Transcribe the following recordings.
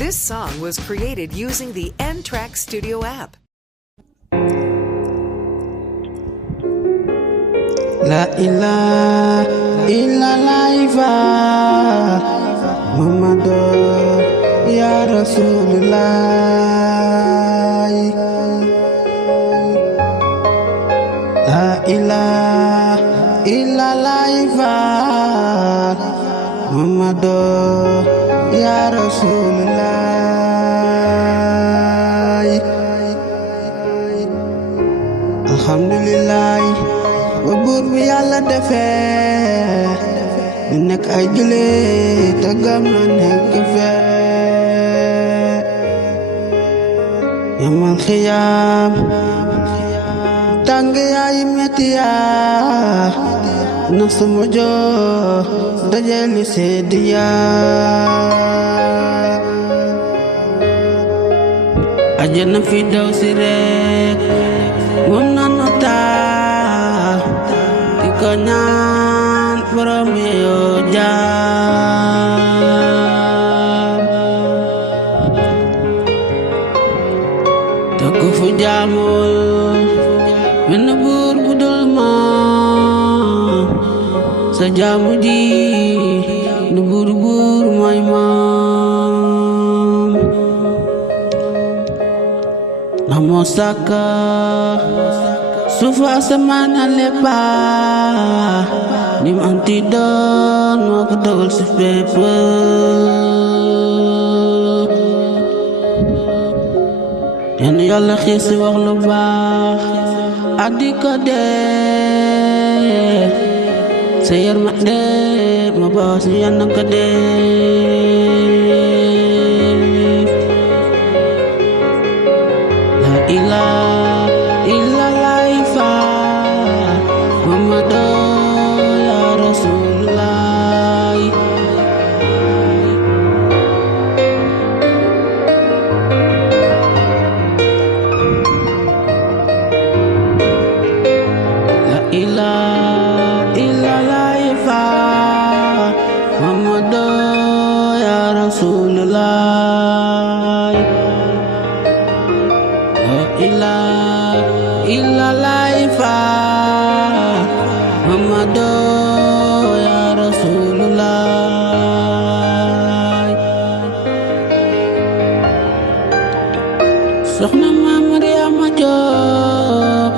This song was created using the N-Track Studio app. La ilaha illallah Muhammadu ya Rasulullah. La ilaha illallah Muhammadu ya Rasulullah. Alhamdulillah wa buur bi Yàlla defee ñu nekk ay jullit te gëm na nekk fee yamal xiyaam tàng yaay metti yaa na sama joo dajali sedd yaa ajana fi daw si rek moom na notaa di ko ñaan borom yoo jaam te ku fu jaamul benn buur bu dul moom sa jaamu ji du buur mooy moom la moo sàkka suuf asamaan lépp lim anti doon moo ko dogal si fépp yenn Yàlla xiis si wax lu baax addi ko dee sa yërmande ma baas ñu yenn ko dee la ilaha illallah Muhammadu ya Rasulullah. La ilaha illallah Muhammadu ya Rasulullah. La ilaha illallah Muhammadu ya Rasulullah. Soxna Maam Mariama Jóob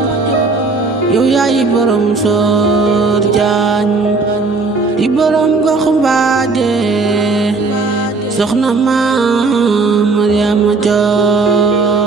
yow yaay borom Soor Jaañ di borom gox mbaaje Soxna Maam Mariama Jóob